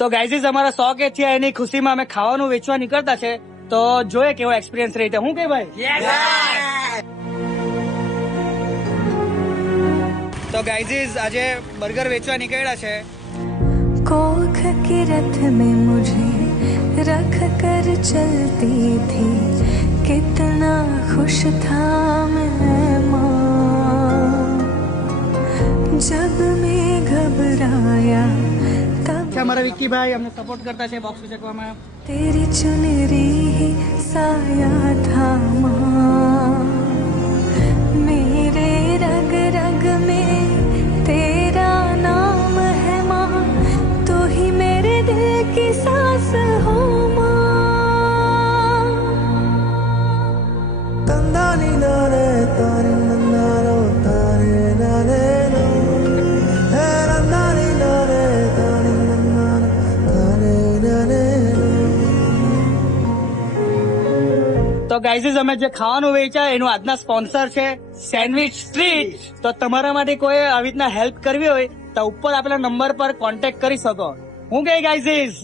તો ગાઈઝીસ અમારા 100 કે થયા એની ખુશીમાં અમે ખાવાનું વેચવા નીકળતા છે, તો જોઈએ કેવો એક્સપિરિયન્સ રહી. હું કે ભાઈ તો ગાઈઝીસ આજે બર્ગર વેચવા નીકળ્યા છે. कोख के रथ में मुझे रख कर चलती थी, कितना खुश था मैं माँ, जब मैं घबराया तब અમારા વિક્કીભાઈ અમને સપોર્ટ કરતા છે બોક્સ વેચવામાં. तेरी चुनरी ही साया था माँ, मेरे रग रग में तेरा नाम है माँ, तू ही मेरे दिल की सांस हो माँ. तंदानी नारे तारे नन्नारो तारे नारे नो, हे नन्दानी नारे तारे नन्नारो तारे नारे नो. તો ગાઈઝીસ અમે જે ખાવાનું વેચ્યા એનું આજના સ્પોન્સર છે સેન્ડવિચ સ્ટ્રીટ. તો તમારા માટે કોઈ આવી રીતના હેલ્પ કરવી હોય તો ઉપર આપેલા નંબર પર કોન્ટેક્ટ કરી શકો. હું કે ગાઈઝીસ